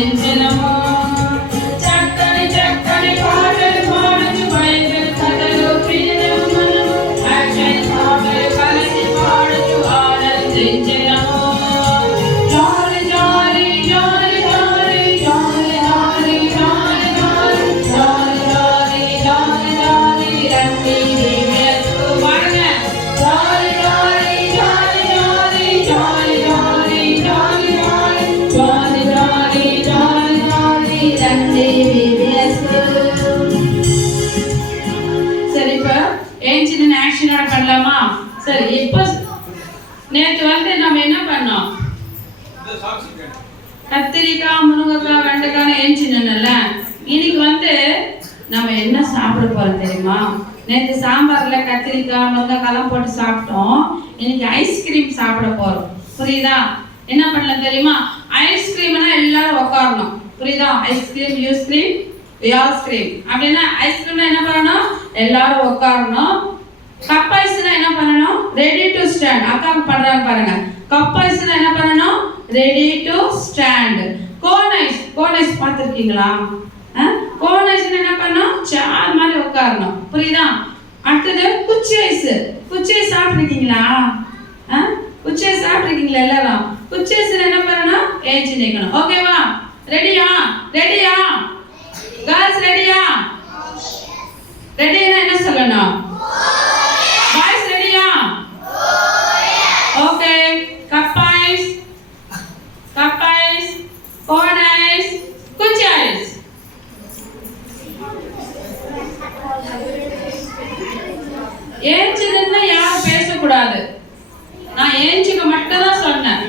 ఆనందించెదము. చక్కని చక్కని పాటలు పాడుచు బైబిల్ కథలు వినెదము మనము. యాక్షన్ పాటలు కలిసి పాడుచు ఆనందించెదము. జాలి జాలి జాలి జాలి జాలి జాలి జాలి జాలి జాలి జాలి జాలి రండి VBSకు పాడుగా. జాలి జాలి జాలి జాలి జాలి జాలి జాలి జాలి జాలి జాలి జాలి రండి VBSకు. சரி, இப்ப ஏஞ்சின் ஆக்ஷனோட பண்ணலாமா? சரி, இப்போ நேற்று வந்து நம்ம என்ன பண்ணோம்? கத்திரிக்காய், முருங்கைக்காய், வெண்டைக்காய் ஏஞ்சினல. இன்னைக்கு வந்து நம்ம என்ன சாப்பிட போறோம் தெரியுமா? நேற்று சாம்பார்ல கத்திரிக்காய், முருங்கைக்காய்லாம் போட்டு சாப்பிட்டோம். இன்னைக்கு ஐஸ்கிரீம் சாப்பிட போறோம். புரியுதா? என்ன பண்ணலாம் தெரியுமா? ஐஸ்கிரீம்னா எல்லாரும் உட்காரணும். புரியுதா? Ice cream, use cream, Vyas cream அப்படின்னா ஐஸ்கிரீம்னா என்ன பண்ணணும்? எல்லாரும் உட்காரணும். கப் ஐஸ்னா என்ன பண்ணணும்? Ready to stand. அக்கா பண்றாங்க பாருங்க. கப் ஐஸ்னா என்ன பண்ணணும்? Ready to stand. Cone ice பார்த்திருக்கீங்களா? கோன் ஐஸ்னா என்ன பண்ணணும்? சேர் மாதிரி உட்காரணும். புரியுதா? அடுத்தது குச்சி ஐஸ் சாப்பிட்டுருக்கீங்களா? குச்சி ஐஸ் சாப்பிட்டுருக்கீங்களா எல்லாரும்? குச்சி ஐஸ்னா என்ன பண்ணணும்? ஏஞ்சி நிக்கணும். ஓகேவா? ரெடியா? கேர்ள்ஸ் ரெடியா? ரெடினா என்ன சொல்லணும்? பாய்ஸ் ரெடியா? Okay. Cup ice, cone ice, குச்சி ஐஸ். ஏஞ்சிதுன்னா யாரும் பேசக்கூடாது. நான் ஏஞ்சிக்க மட்டும் தான் சொன்னேன்.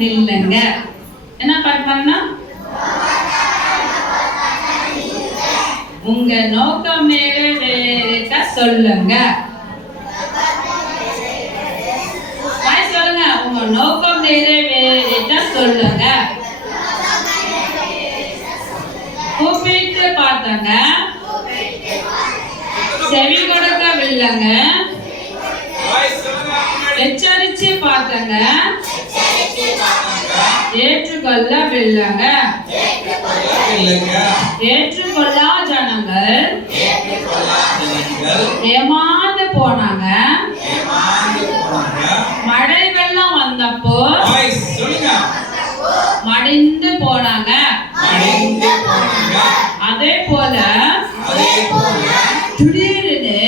நில்லுங்க. என்ன பண்ணா? உங்க நோக்கம் நிறைவேற சொல்லுங்க. சொல்லுங்க, உங்க நோக்கம் நிறைவேற சொல்லுங்க. கூப்பிட்டு பார்த்தங்க, செவி கொடுக்கவில்லைங்க. எச்சரிச்சு பார்த்தங்க, ஏற்றுக்கொள்ளவில்லைங்க. ஏற்றுக்கொள்ளா ஜனங்கள் ஏமாந்து போனாங்க. மழை வெள்ளம் வந்தப்போ மடிந்து போனாங்க. அதே போல திடீர்னு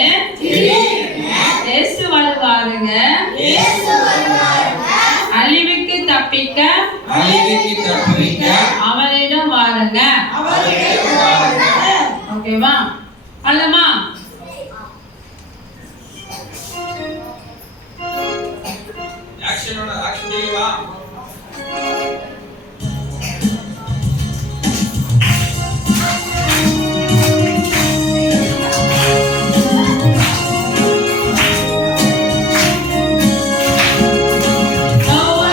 இயேசு வருவாருங்க. அழிவுக்கு தப்பிக்க அவரிடம் வாருங்க. ஓகேவா? அல்லமா? Nova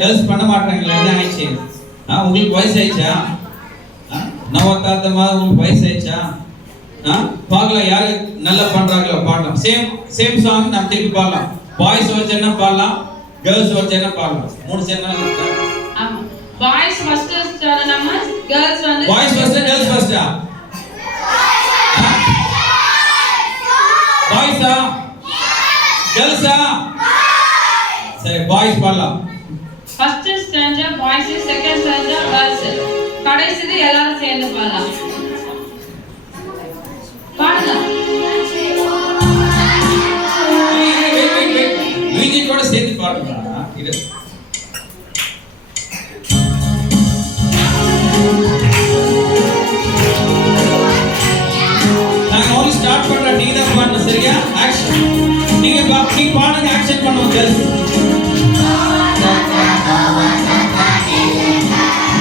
கேர்ள்ஸ் பண்ண மாட்டாங்களா? என்ன ஆயிடுச்சு? உங்களுக்கு வயசு ஆயிடுச்சா? நவதாத்தமா உங்களுக்கு வயசு ஆயிடுச்சா? பார்க்கலாம் யாரு நல்லா பண்றாங்களோ பாடலாம். சேம் சாங் நம்ம திருப்பி பாடலாம். பாய்ஸ் வச்சேன்னா பாடலாம், கேர்ள்ஸ் வச்சேன்னா பாடலாம். மூணு சேர்னா ஆமா. பாய்ஸ் ஃபர்ஸ்ட் நம்ம கேர்ள்ஸ் வந்து பாய்ஸ் ஃபர்ஸ்ட் கேர்ள்ஸ் ஃபர்ஸ்டா? பாய்ஸா கேர்ள்ஸா? சரி பாய்ஸ் பாடலாம். ஃபர்ஸ்ட் ஸ்டாண்டா பாய்ஸ், செகண்ட் ஸ்டாண்டா கேர்ள்ஸ், கடைசில எல்லாரும் சேர்ந்து பாடலாம். பாடுங்க. மியூசிக் கூட சேர்த்து பாடுங்க. இது நான் ஓன்லி ஸ்டார்ட் பண்றேன், நீங்க தான் பாடணும். சரியா? ஆக்ஷன் நீங்க பாடுங்க, ஆக்ஷன் பண்ணுவோம். கேர்ள்ஸ்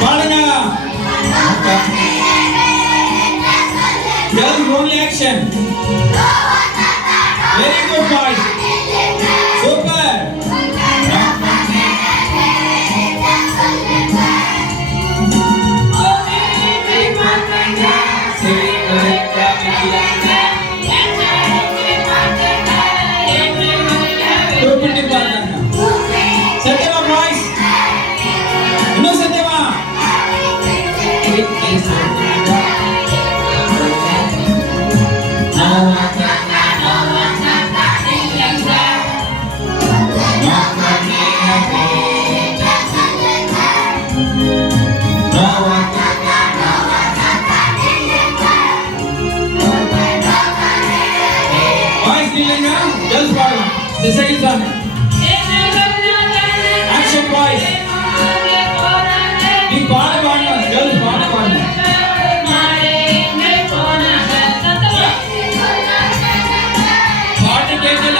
பாடுங்க. Girls only action. Very good boys. Super. Satyama boys. No Satyama. Girls பாடலாம். The second song. Action boys. நீ பாடுங்க. Girls பாடுங்க. பாட்டு கேட்கல.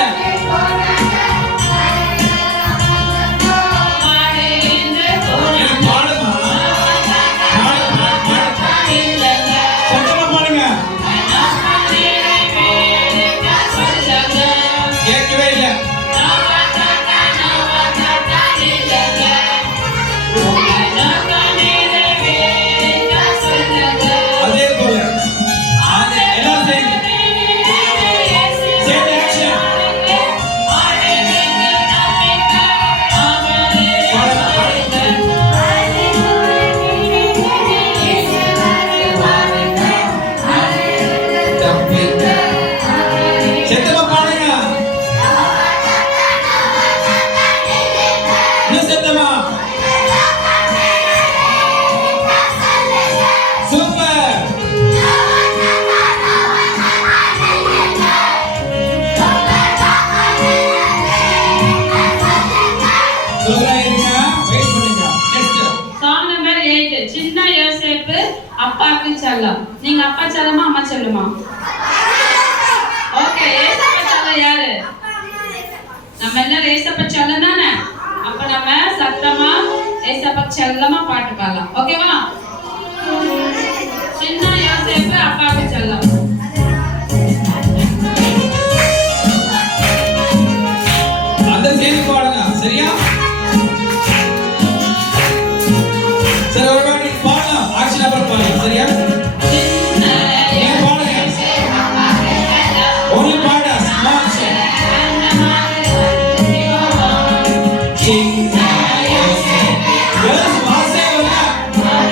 அப்பாக்கு செல்லம். நீங்க அப்பா செல்லமா அம்மா செல்லமா? ஓகே, ஏசப்பா செல்லம் யாரு? நம்ம எல்லாரும் ஏசப்பா செல்லம் தானே. அப்ப நம்ம சத்தமா ஏசப்பா செல்லமா பாட்டு பாடலாம். ஓகேவா? சின்ன யோசேப்பு அப்பாக்கு செல்லம். அந்த சேர்ந்து பாடுங்க. சரியா? சரி ஒரு வாட்டி பாடலாம். ஆக்ஷன் அப்புறம் பாடலாம். சரியா? நீங்க பாடுங்க. only பாடுங்க. Small song. சின்ன யோசேப்பு. கேர்ள்ஸ் வாசே வரல.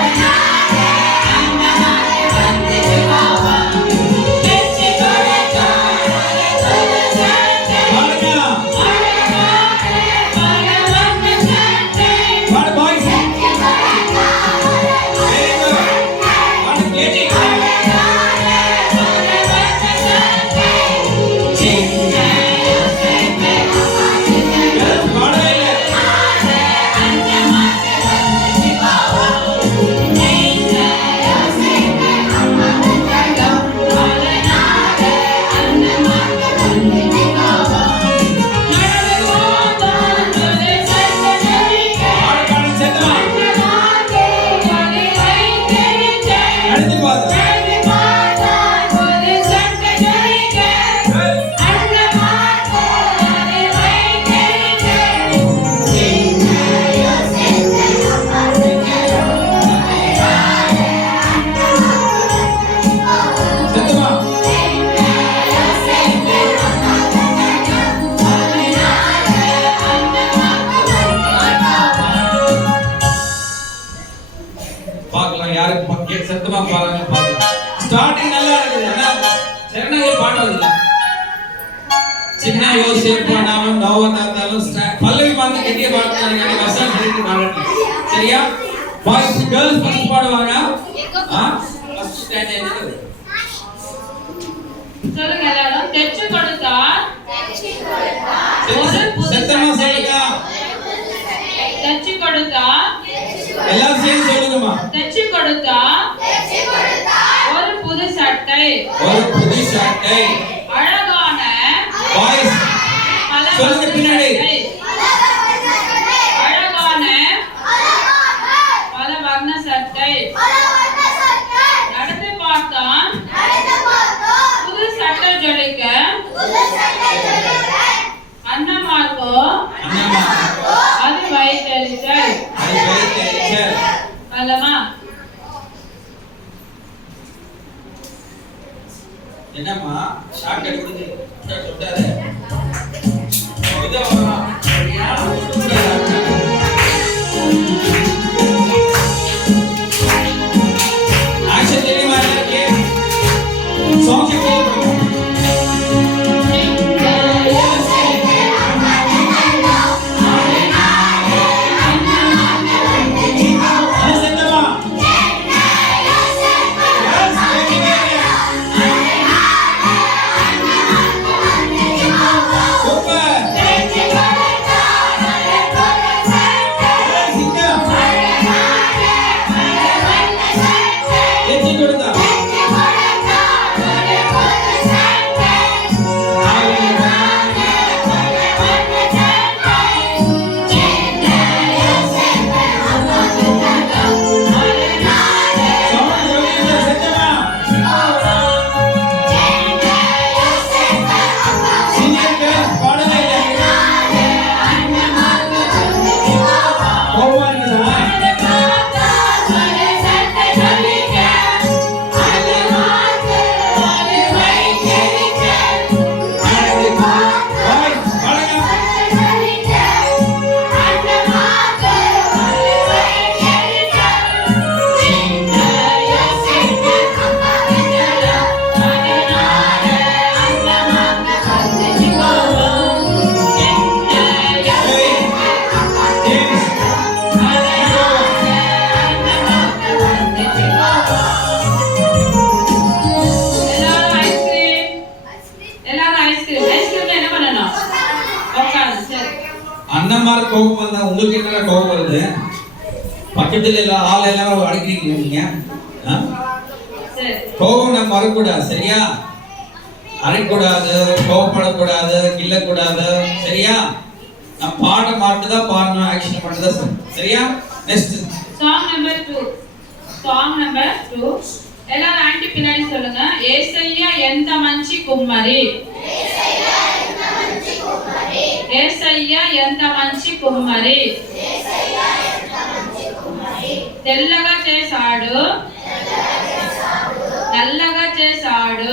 பார்க்கலாம். யாருக்கு பக்கே சத்தமா பாருங்க பார்க்கலாம். ஸ்டார்டிங் நல்லா இருக்குது. ஆனா சரணாகி பாடுறது சின்ன யோசிப்பு நாமம் நவதாத்தாலும் பல்லவி மாதிரி கெட்டிய பாடுறாங்க. வசனம் கெட்டி பாடுறாங்க. சரியா? பாய்ஸ் கேர்ள்ஸ் ஃபர்ஸ்ட் பாடுவாங்க. ஃபர்ஸ்ட் ஸ்டாண்ட் என்னது? சொல்லுங்க எல்லாரும். தெச்சு கொடுத்தார் சத்தமா சொல்லுங்க. தெச்சு கொடுத்தார் எல்லாரும் சேர்ந்து சொல்லுங்கம்மா. தெச்சு கொடுத்தார் ஒரு புது சட்டை. ஒரு புது சட்டை. அழகான பாய்ஸ் சொல்லுங்க பின்னாடி. அழகான பல வர்ண சட்டை. நடந்து பார்த்தான் புது சட்டை ஜொலிக்க. அண்ணமார்க்கோ அது வைத்தெரிச்சல். அல்லமா என்னம்மா ஷாக் அடிக்குது சொல்றாரு. இதோ சரியா? ஆக்ஷன் தெரியுமா எனக்கு? சாங் கேட்கணும். அண்ணன்மார கோபம் வந்தா உங்களுக்கு என்ன கோபம் வருது? பக்கத்துல எல்லாம் ஆள் எல்லாம் அடிக்கிறீங்க நீங்க. கோபம் நம்ம வரக்கூடாது. சரியா? அரைக்கூடாது, கோபப்படக்கூடாது, கிள்ளக்கூடாது. சரியா? நம்ம பாட மாட்டுதான் பாடணும், ஆக்ஷன் மட்டும்தான். சரியா? Next song number 2. Song number 2 எல்லாரும் ஆன்டி பின்னாடி சொல்லுங்க. ஏசய்யா ఎంత మంచి కుమ్మరి. ఏసయ్యా ఎంత మంచి కుమ్మరి. తెల్లగా చేశాడు నల్లగా చేశాడు.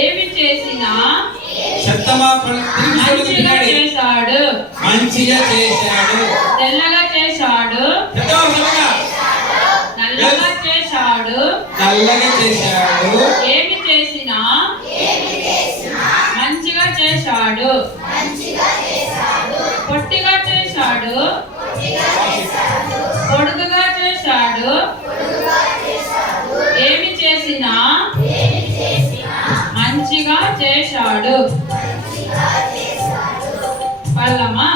ఏమి చేసినా మంచిగా చేశాడు. మంచిగా చేశాడు. తెల్లగా చేశాడు నల్లగా చేశాడు. నల్లగా చేశాడు. ఏమి చేసినా మంచిగా చేశాడు. పొట్టిగా చేశాడు పొడుగుగా చేశాడు. ఏమి చేసినా మంచిగా చేశాడు. పల్లమా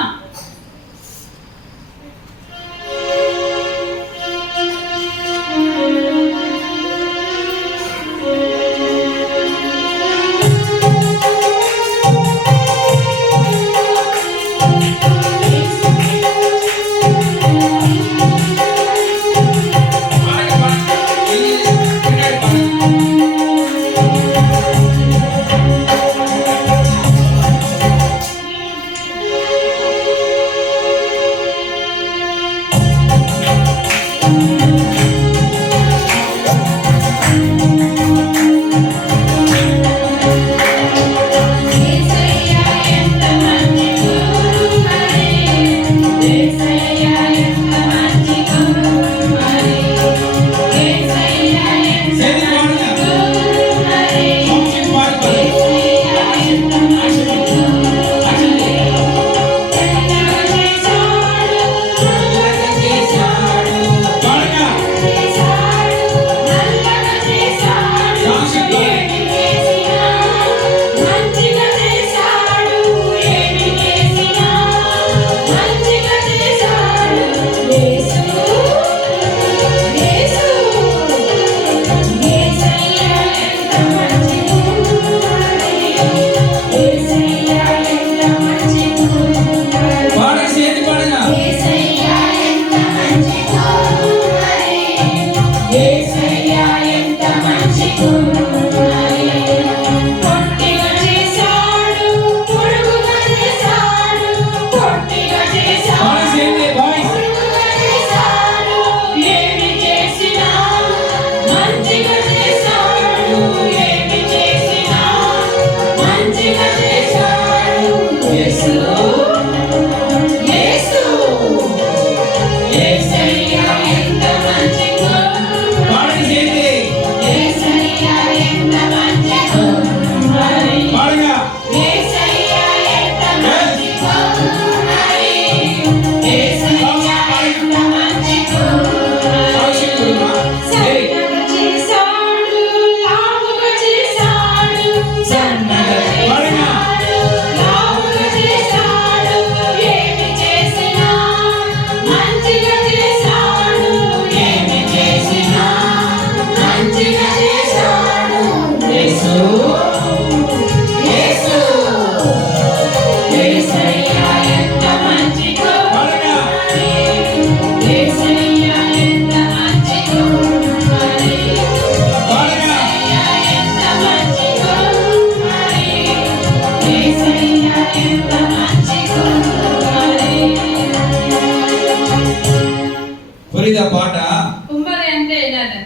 புரியுதா பாட்டா? கும்பரி అంటే என்னது?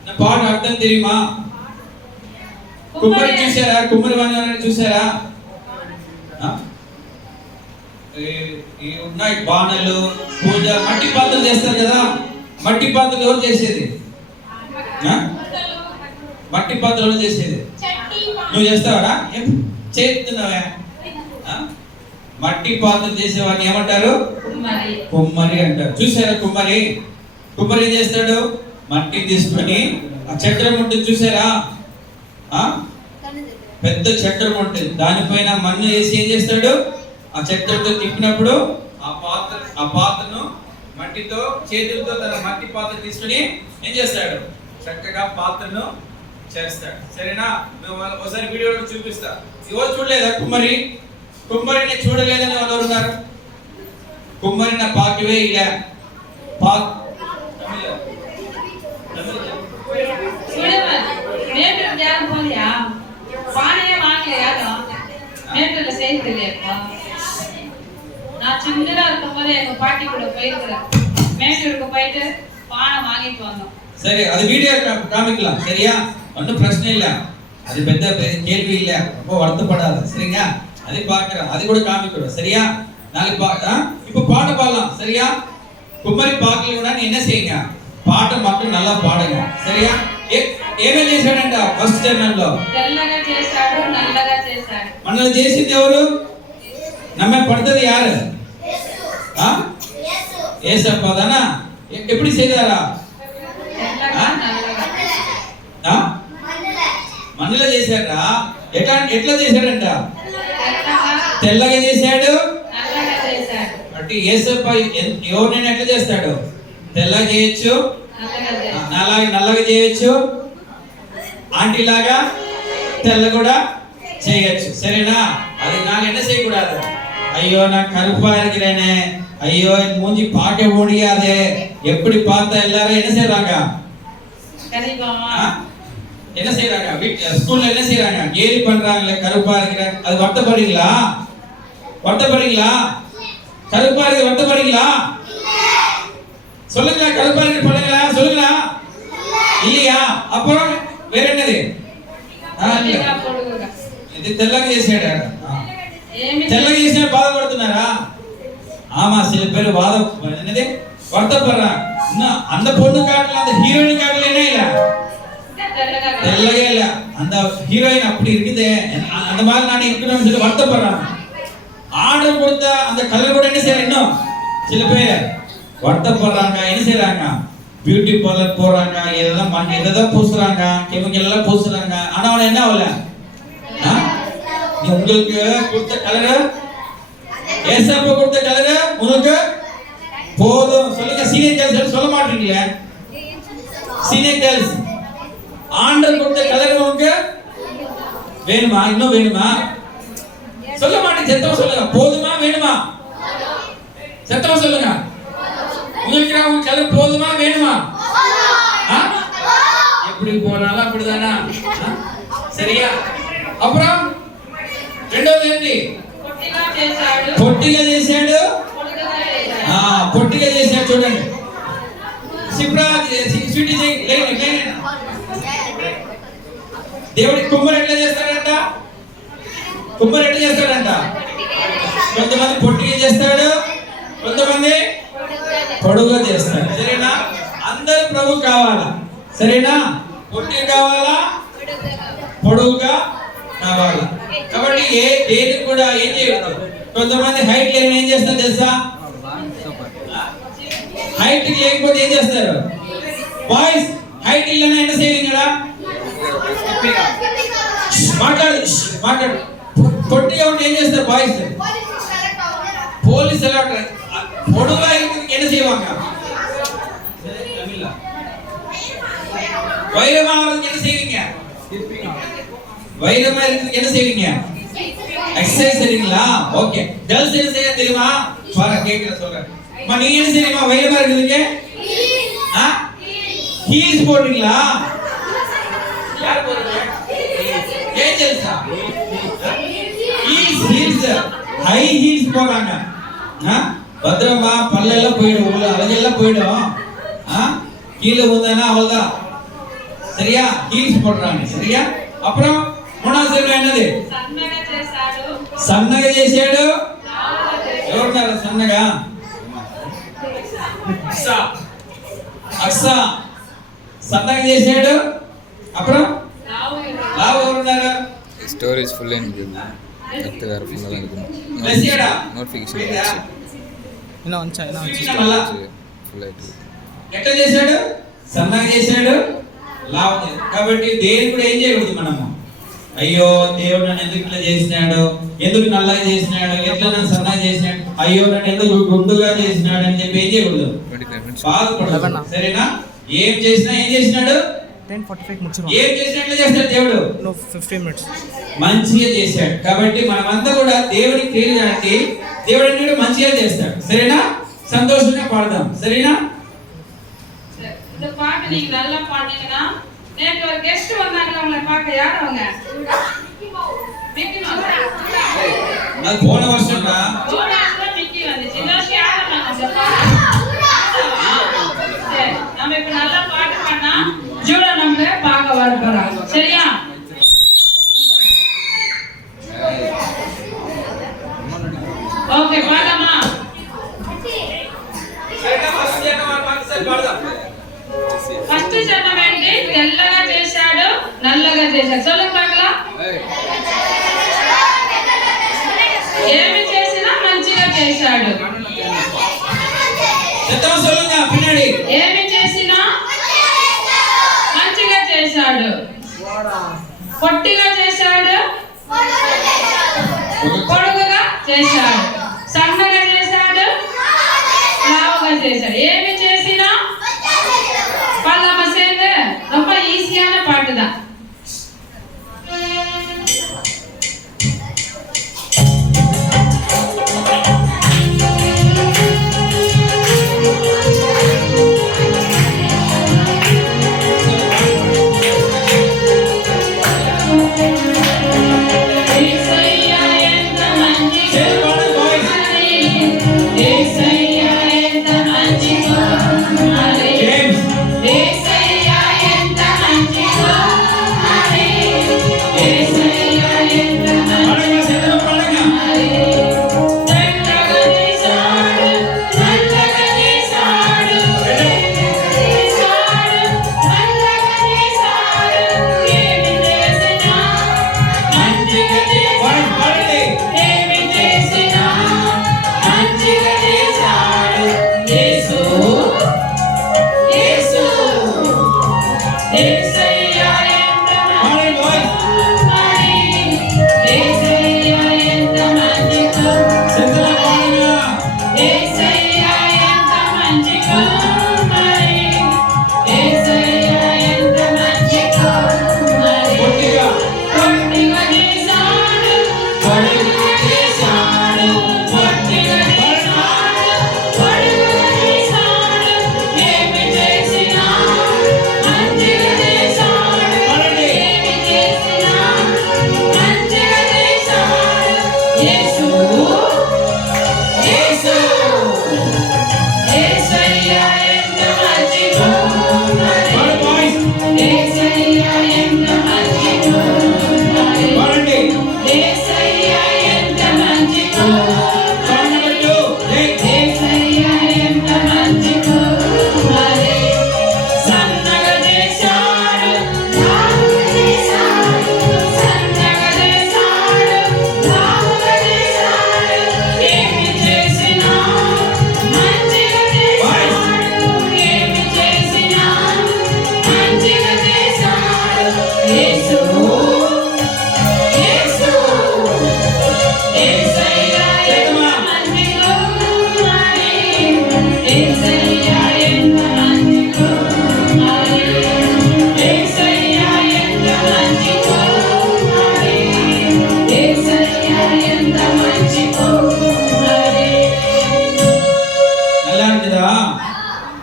இந்த பாட்டு అర్థం தெரியுமா? కుమ్మరి చూసారా? కుమ్మరి వాణి చూసారా? ఈ ఉన్నాయి బాణలు, పూజ, మట్టి పాత్రలు చేస్తారు కదా. మట్టి పాత్రలు ఎవరు చేసేది? మట్టి పాత్రలు ఎవరు చేసేది? నువ్వు చేస్తావా? చేస్తున్నావా? మట్టి పాత్రలు చేసేవాడిని ఏమంటారు? కుమ్మరి అంటారు. చూసారా కుమ్మరి? కుమ్మరి ఏం చేస్తాడు? మట్టి తీసుకొని ఆ చక్రం ఉంటుంది చూసారా? పెద్ద చక్రం ఉంటుంది, దానిపైన మన్ను వేసి ఏం చేస్తాడు? ఆ చక్రంతో తిప్పినప్పుడు ఆ పాత్రను మట్టితో చేతులతో తన మట్టి పాత్ర తీసుకుని ఏం చేస్తాడు? చక్కగా పాత్రను చేస్తాడు. సరేనా? నువ్వు ఒకసారి వీడియోలో చూపిస్తా. ఎవరు చూడలేదా కుమ్మరి? కుమ్మరిని చూడలేదని వాళ్ళు ఉన్నారు. కుమ్మరిని పాకివే ఇలా நான் சின்னதா இருக்கும்போது எங்க பாட்டி கூட போயிருக்கிறேன். மேட்டூருக்கு போயிட்டு பானை வாங்கிட்டு வந்தோம். சரி, அது வீடியோ காமிக்கலாம். சரியா? ஒன்றும் பிரச்சனை இல்லை, அது பெரிய கேள்வி இல்லை, ரொம்ப வருத்தப்படாது. சரிங்க? அதை பார்க்கிறேன், அது கூட காமிக்கிறோம். சரியா? நாளைக்கு இப்போ பாட்டு பாடலாம். சரியா? కుమ్మరి పాటలు நீ என்ன செய்யுங்க? పాట మాత్రం நல்லா పాడుங்க. சரியா? ఏమేం చేశాడంట ఫస్ట్ చరణంలో? తెల్లగా చేశాడు, నల్లగా చేశాడు. మనల్ని చేసింది ఎవరు? నమ్మే పడుతుంది యారు? ఏసప్ప தானா? எப்படி செய்தாரா? మన్నులో చేశాడా? ఎట్లా చేశాడంట? తెల్లగా చేశాడు, అంటే ఏసప్ప ఎవరినైనా ఎట్లా చేస్తాడు? తెల్లగా చేయొచ్చు, నల్లగా చేయొచ్చు, ఆంటీ లాగా తెల్ల కూడా చేయొచ్చు. సరేనా? అది நான் என்ன செய்யக்கூடாது? ஐயோ நான் கருப்பா இருக்கிறேனே, ஐயோ என் மூஞ்சி பார்க்க முடியாதே, எப்படி பார்த்தா எல்லாரும் என்ன செய்றாங்க? என்ன செய்றாங்க? ஸ்கூல்ல என்ன செய்றாங்க? கேலி பண்றாங்களே கருப்பா இருக்கிறேன். அது வருத்தப்படுறீங்களா? வருத்தப்படுறீங்களா? கருப்பா இருக்க வருத்தப்படுறீங்களா? சொல்லுங்க, கருப்பா இருக்க படுங்களா? சொல்லுங்க. இல்லையா? அப்புறம் வேற என்னது? ఇది తెల్లగా చేసాడా? తెల్లగా చేసిన బాధపడుతున్నారా? ஆமா, சில பேர் என்னது வருத்தப்படுறா. இன்னும் அந்த பொண்ணு காட்டல, அந்த ஹீரோயின் காட்டல, என்ன இல்ல தெல்லவே இல்ல. அந்த ஹீரோயின் அப்படி இருக்குது, அந்த மாதிரி நான் இருக்கணும்னு சொல்லி வருத்தப்படுறாங்க. ஆர்டர் கொடுத்த அந்த கலர் கூட என்ன செய்யற? இன்னும் சில பேர் வருத்தப்படுறாங்க. என்ன செய்யறாங்க? பியூட்டி பார்லர் போறாங்க, எதெல்லாம் பூசுறாங்க, கெமிக்கல் எல்லாம் பூசுறாங்க. ஆனா அவன் என்ன ஆகல? உங்களுக்கு கொடுத்த கலர், ஏசப்ப கொடுத்த கலர் உங்களுக்கு போதும். சொல்லுங்க. சீனியர் கேர்ள்ஸ் சொல்ல மாட்டீங்களே? சீனியர் கேர்ள்ஸ், ஆண்டவர் கொடுத்த கலர் உங்களுக்கு வேணுமா? இன்னும் வேணுமா? சொல்ல மாட்டீங்க. சத்தமா சொல்லுங்க. போதுமா வேணுமா? சத்தமா சொல்லுங்க. உங்களுக்கு உங்க கலர் போதுமா வேணுமா? எப்படி போனாலும் அப்படிதானா? சரியா? அப்புறம் రెండోది ఏంటి? పొట్టిగా చేశాడు. పొట్టిగా చేశాడు. చూడండి. దేవుడి కుమ్మరి ఎట్లా చేస్తాడంట? కుమ్మరి ఎట్లా చేస్తాడంట? కొంతమంది పొట్టిగా చేస్తాడు, కొంతమంది పొడుగుగా చేస్తాడు. సరేనా? అందరూ ప్రభు కావాలా? సరేనా? పొట్టిగా కావాలా, పొడుగుగా కావాలా? కాబట్టి ఏది కూడా ఏం చేయకూడదు. కొంతమంది హైట్ లేని ఏం చేస్తారు తెలుసా? హైట్ లేకపోతే ఏం చేస్తారు? బాయ్స్ హైట్ இல்லனா என்ன செய்வீங்கடா? మాట్లాడు. పొట్టిగా ఉంటే ఏం చేస్తారు బాయ్స్? Police select. పొడుగా என்ன செய்வாங்க? வைரமாவதுக்கு என்ன செய்வீங்க? வைரமா இருக்கிறதுக்கு என்ன செய்வீங்க? எக்சர்சைஸ் செய்வீங்களா? ஓகே. கேர்ள்ஸ் என்ன செய்ய தெரியுமா? பாரு, கேக்குற சொல்றேன். நீ என்ன செய்வீங்க வைரமா இருக்கிறதுக்கு? ஹீல்ஸ் போடுறீங்களா? யார் போடுறீங்க? ஏஞ்சல்ஸா? ஹீல்ஸ் ஹை ஹீல்ஸ் போடுறாங்க. பத்திரமா பல்லெல்லாம் போயிடும், உள்ள அழகெல்லாம் போயிடும். கீழே வந்தானா அவள்தான். சரியா? ஹீல்ஸ் போடுறாங்க. சரியா? அப்புறம் மூணாவது செல்வம் என்னது? సన్నగా చేశాడు. ఎవరున్నారు సన్నగా? అక్స సన్నగా చేశాడు. అప్పుడు లావు ఎవరున్నారు? స్టోరేజ్ ఫుల్ అయింది గారు ఫుల్ నోటిఫికేషన్ ఫుల్ అయితే ఎట్లా చేశాడు? సన్నగా చేశాడు, లావు చేశాడు. కాబట్టి దేని కూడా ఏం చేయకూడదు మనము, అయ్యో దేవుడు నన్ను ఎందుకు ఇట్లా చేసినాడు, ఎందుకు నల్లగా చేసినాడు, ఎట్లా నన్ను సన్నగా చేసినాడు, అయ్యో నన్ను ఎందుకు గుండుగా చేసినాడు అని చెప్పి ఏం చేయకూడదు, బాధపడదు. సరేనా? ఏం చేసినా ఏం చేసినాడు? 10:45 ఏం చేసినా ఎట్లా చేస్తాడు దేవుడు? 15 minutes మంచిగా చేశాడు. కాబట్టి మనమంతా కూడా దేవుడికి తెలియడానికి దేవుడు అన్నాడు మంచిగా చేస్తాడు. సరేనా? సంతోషంగా పాడదాం. సరేనా? இந்த பாட்டு நீங்க நல்லா பாடுனீங்கன்னா நேத்து ஒரு கெஸ்ட் வந்தாங்க, அவங்கள பார்க்க யார் அவங்க? Mickey mouse. அது போன வருஷம்டா. போன வருஷம் மிக்கி வந்துச்சு. இந்த வருஷம் யார் வந்தாங்க? சரி, நம்ம இப்ப நல்லா பாட்டு பாடினா ஜூடா நம்மள பார்க்க வர போறாங்க. சரியா? ஓகே, பாடலாமா? ఫస్ట్ చరణం ఏంటి? తెల్లగా చేశాడు, నల్లగా చేశాడు. சொல்லுங்க பார்க்கலாம். ఏమి చేసినా మంచిగా చేశాడు. చెప్తాం சொல்லுங்க பின்னாடி. ఏమి చేసినా మంచిగా చేశాడు. పొట్టిగా చేశాడు, పొడుగుగా చేశాడు, సన్నగా చేశాడు, లావుగా చేశాడు. ఏమి చేసినా நம்ம சேர்ந்து ரொம்ப ஈஸியான பாட்டு தான்.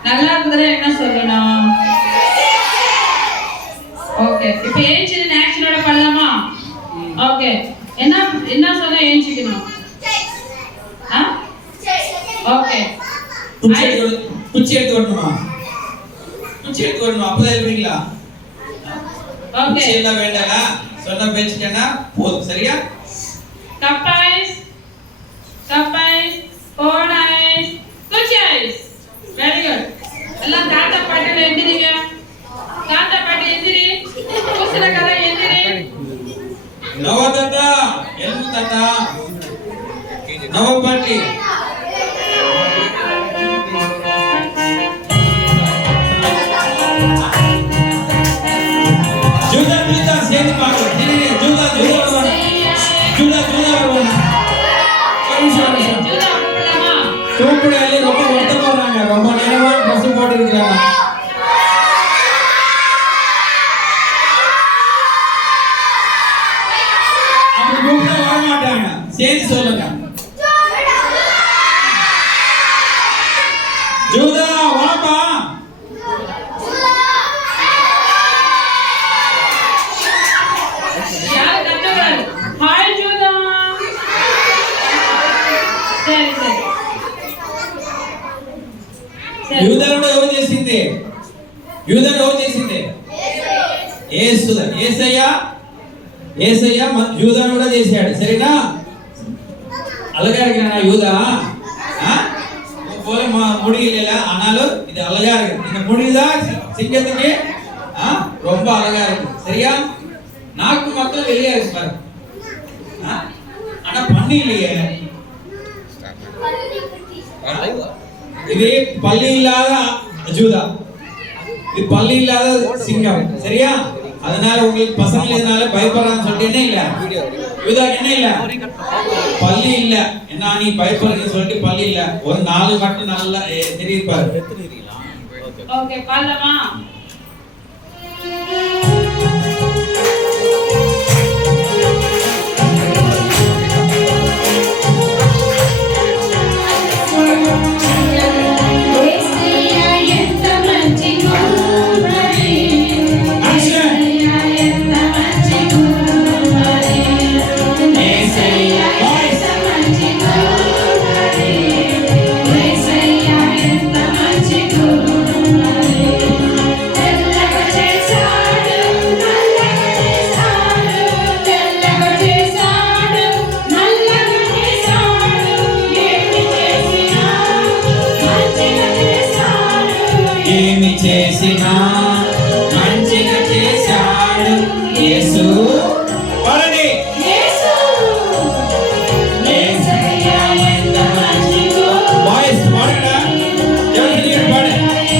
நல்லா இருக்குதுன்னா என்ன சொல்லணும்? ஓகே, இப்போ ஏஞ்சிட்டு ஆக்ஷனோட பண்ணலாமா? ஓகே, என்ன என்ன சொல்ல ஏஞ்சிக்கணும்? ஓகே, குச்சி எடுத்து வரணுமா? குச்சி எடுத்து வரணும். அப்பதான் எழுவீங்களா? ஓகே குச்சி எல்லாம் வேண்டாங்க. சொன்ன பேச்சுட்டேன்னா போதும். சரியா? கப் ஐஸ், கோன் ஐஸ், குச்சி ஐஸ். Very good. எல்லாம் தாத்தா பாட்டில எந்திரிங்க. தாத்தா பாட்டி எந்திரி. குசல கதை எந்திரி. நவ தாத்தா, எல்மு தாத்தா, நவ பாட்டி. ஜூதா சேர்ந்து பார்க்கலாம். ஜூதா வருவாங்க. ஜூதா வருவாங்க. ஜூதா கூப்பிடலாமா? கூப்பிடல, ரொம்ப வருத்தமா வராங்க. ரொம்ப நேரமா பஸ் போட்டு இருக்கிறாங்க. அப்படி கூப்பிட்டா வர மாட்டாங்க. சேர்ந்து சொல்லுங்க. ஜூதா வாப்பா. யார் கத்துறாரு? ஹாய் ஜூதா. సరే సరే యూదను ఎవరు చేసింది? యూదను ఎవరు చేసింది? యేసయ్య యూదను కూడా చేశాడు. సరేనా? అలగారిగా యూదా போல முடியல. ஆனாலும் இது அழகா இருக்கு. இந்த முடிதான் சிங்கத்துக்கு ரொம்ப அழகா இருக்கு. சரியா? நாக்கு மட்டும் வெளியே இருக்கு பாரு. ஆனா பண்ணி இல்லையே. இது பல்லி இல்லாத ஜூதா, இது பல்லி இல்லாத சிங்கம். சரியா? அதனால உங்களுக்கு பசங்க இதனால பயப்படுறான்னு சொல்லிட்டு என்ன இல்ல, யூதா என்ன இல்ல, பல்லி இல்ல. என்ன நீ பயப்படுறீங்கன்னு சொல்லிட்டு பல்லி இல்ல. ஒரு 4 மட்டும் நல்லா தெரியுப்பாரு. ஓகே பாடலாமா? ఏమి చేసినా మంచిగా చేశాడు యేసు. పాడండి. బాయ్స్ పాడరా? ఎవరు పాడండి?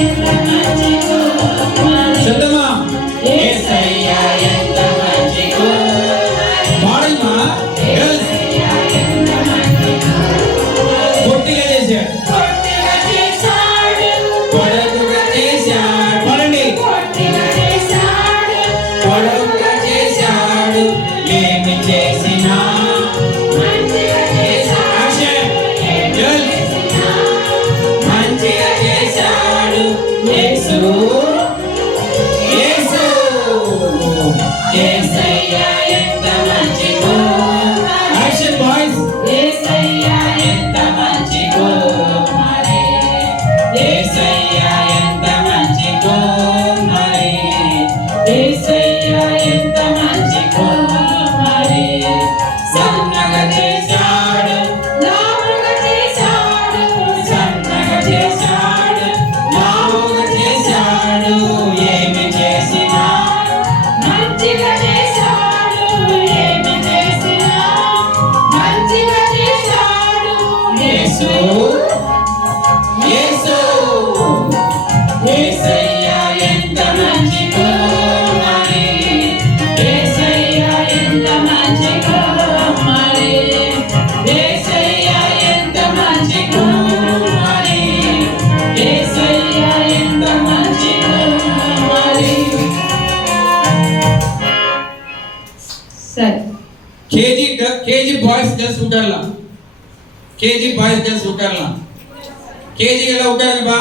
చెప్తామా? యేసయ్య ఎంత మంచిదో. పాడమ్మా. గర్ల్స్ పొట్టిగా చేశాడు. ఏమి చేసినా మంచిగా చేశాడు యేసు. యేసయ్య ఎంత మంచిదో. Action boys. యేసయ్య ఎంత మంచిదో. యేసయ్య ఎంత మంచిదో. మరి యేసయ్య ఎంత మంచిదో. మరి సన్నగా చేశాడు, లావుగా చేశాడు, సన్నగా చేశాడు, లావుగా చేశాడు. ఏమి చేసినా మంచిగా చేశాడు. ఏమి చేసినా మంచిగా చేశాడు యేసు. యేసు యేసయ్య ఎంత మంచిదో. మరి యేసయ్య ఎంత మంచిదో. మరి యేసయ్య ఎంత మంచిదో. మరి యేసయ్య ఎంత మంచిదో. మరి సరే கேஜி பாய்ஸ் கேர்ள்ஸ் உட்காரலாம். கேஜி பாய்ஸ் கேர்ள்ஸ் உட்காரலாம். கேஜி எல்லாம் உட்காருங்கப்பா.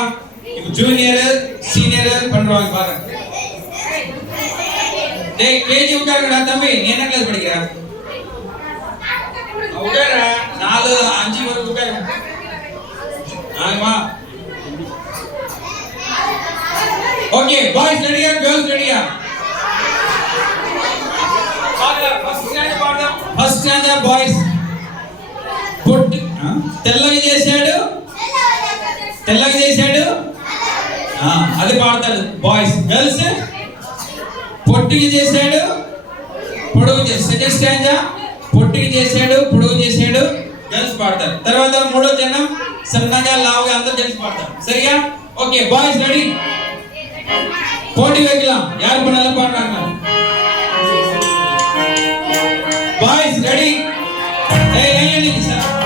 இப்போ ஜூனியர் சீனியர் பண்றாங்க பாருங்க. டேய் கேஜி உட்காருங்கடா தம்பி. நீ என்ன கிளாஸ் படிக்கிற? உட்கார 4 5 வரை உட்காருங்க. ஆமா ஓகே பாய்ஸ் ரெடியா கேர்ள்ஸ் ரெடியா ఫస్ట్ స్టాండర్డ్ బాయ్స్ పుట్ తెల్లగా చేశాడు అది పాడతాడు బాయ్స్ గర్ల్స్ పొట్టిగా చేశాడు పొడుగు చేశాడు సెకండ్ స్టాంజా పొట్టిగా చేశాడు పొడుగు చేశాడు గర్ల్స్ పాడతారు తర్వాత మూడో జనం సన్నగా లావుగా అందరూ జెంట్స్ పాడతారు సరిగా ఓకే బాయ్స్ రెడీ పోటీ வைக்கலாம் யார் பண்ணாலும் பாடுறாங்க బాయ్స్ రెడీ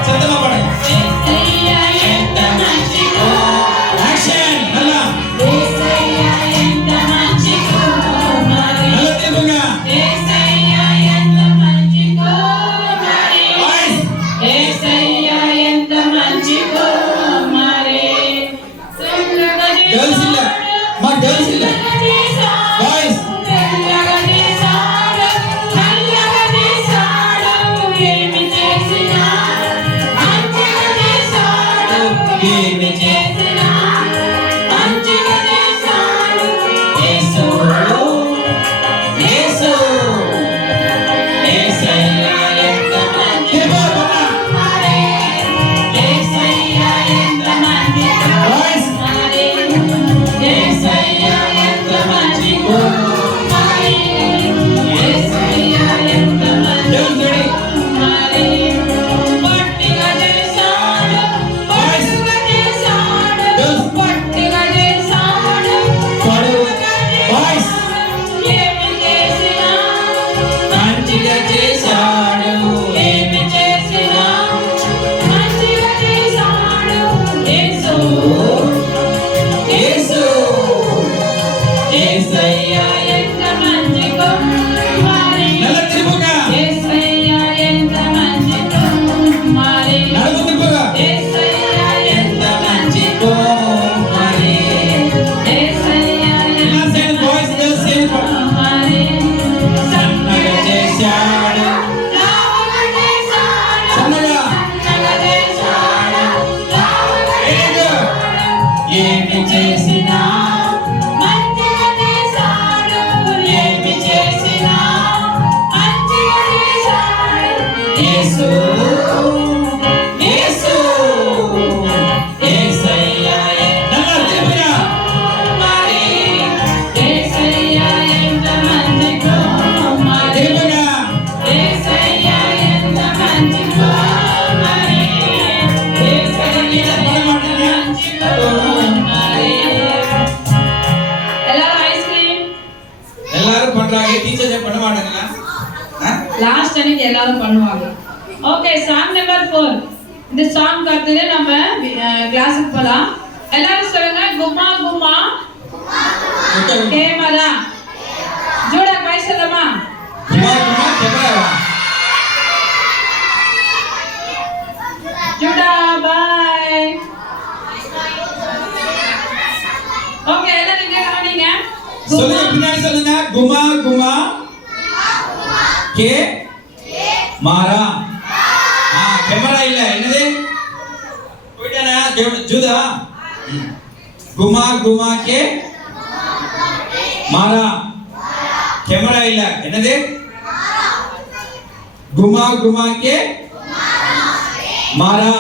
சத்தமா பாடுங்க యాక్షన్ நல்லா గర్ల్స్ இல்ல మా గర్ల్స్ இல்ல బాయ్స్ லாஸ்ட் அன்னைக்கு எல்லாரும் பண்ணுவாங்க ஓகே சாங் நம்பர் 4 இந்த சாங் கத்துது நம்ம கிளாஸுக்கு போலாம் எல்லாரும் சொல்லுங்க கும்மா கும்மா கேமரா ஜோடா பாய் சொல்லமா கும்மா கும்மா கேமரா ஜோடா பாய் ஓகே எல்லாரும் இங்க கவனிங்க சொல்லுங்க பின்னாடி சொல்லுங்க கும்மா கும்மா கே மாரா கேமரா இல்ல என்னது போய்டானே ஜூதா குமா குமா கே மாரா கேமரா இல்ல என்னது குமா குமா கே மாரா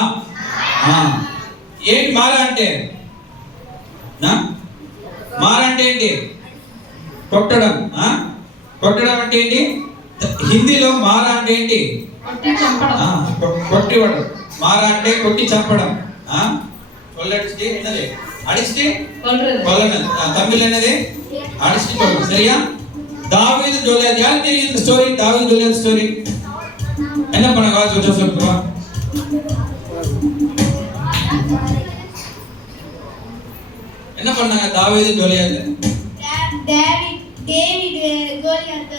ఏంటి మారా అంటే మారా అంటే ఏంటి కొట్టడం కొట్టడం అంటే ఏంటి హిందీలో మారా అంటే ఏంటి కొట్టివడం మారా అంటే కొట్టి చంపడం కొల్లడిస్తే என்னது அடிச்சிட்டு கொல்லணும் தமிழ்ல என்னது அடிச்சிட்டு கொல்லணும் சரியா தாவீது கோலியாத் யாருக்கு தெரியும் இந்த ஸ்டோரி தாவீது கோலியாத் ஸ்டோரி என்ன பண்ணாங்க கொஞ்சம் சொல்லுங்க என்ன பண்ணாங்க தாவீது கோலியாத் டேவிட் கோலியாத்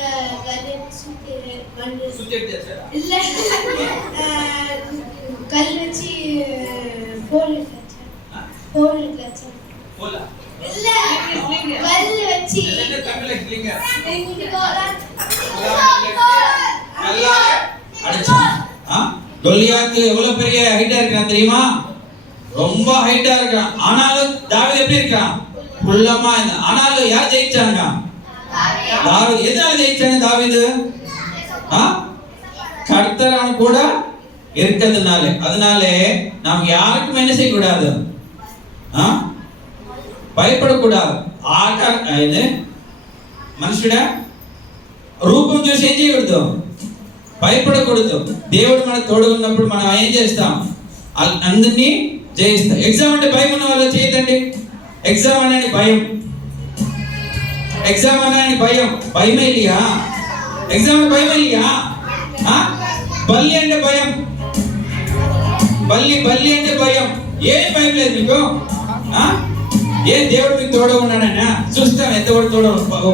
இல்ல கல் வச்சு போல் இல்ல கல் வச்சு கோலியாத் எவ்வளவு பெரிய ஹைட்டா இருக்கான் தெரியுமா ரொம்ப ஹைட்டா இருக்கான் ஆனாலும் தாவீது எப்படி இருக்கான் குள்ளமா இருந்தான். ஆனாலும் யார் ஜெயிச்சாங்க? தாவீது. எதனால ஜெயிச்சாங்க தாவீது? கர்த்தர் அவன் கூட இருக்கிறதுனால. அதனால நாம் யாருக்கும் என்ன செய்யக்கூடாது? భయపడకూడదు. మనుషుడా రూపం చూసి ఏం చేయకూడదు? భయపడకూడదు. దేవుడు మనకు తోడు ఉన్నప్పుడు మనం ఏం చేస్తాం? అందరినీ జయిస్తాం. ఎగ్జామ్ అంటే భయం ఉన్న వాళ్ళు చేయదండి. ఎగ్జామ్ అనేది భయం. ఎగ్జామ్ అనేది భయం. భయమే இல்லையா? ఎగ్జామ్ భయమే இல்லையா? బల్లి అంటే భయం. బల్లి అంటే భయం. ఏం భయం లేదు మీకు. ఏ దేవుడు మీకు తోడు ఉన్నాడన్నా చూస్తాం. ఎంత కూడా తోడు.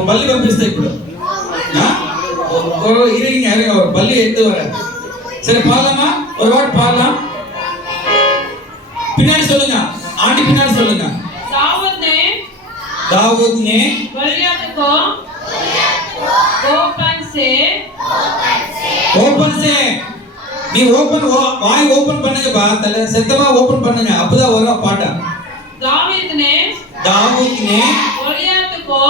బల్లి పంపిస్తా ఇప్పుడు. பள்ளி எடுத்து வர. சரி பாடலாமா? ஒரு வாட் பாடலாம். பின்னாடி சொல்லுங்க. ஆண்டி பின்னாடி சொல்லுங்க. दाऊद ने गोलियत को ओपन से நீ ஓபன் வாய் ஓபன் பண்ணுங்க பா. தல சத்தமா ஓபன் பண்ணுங்க. அப்பதான் வரும் பாட்டு. दाऊद ने गोलियत को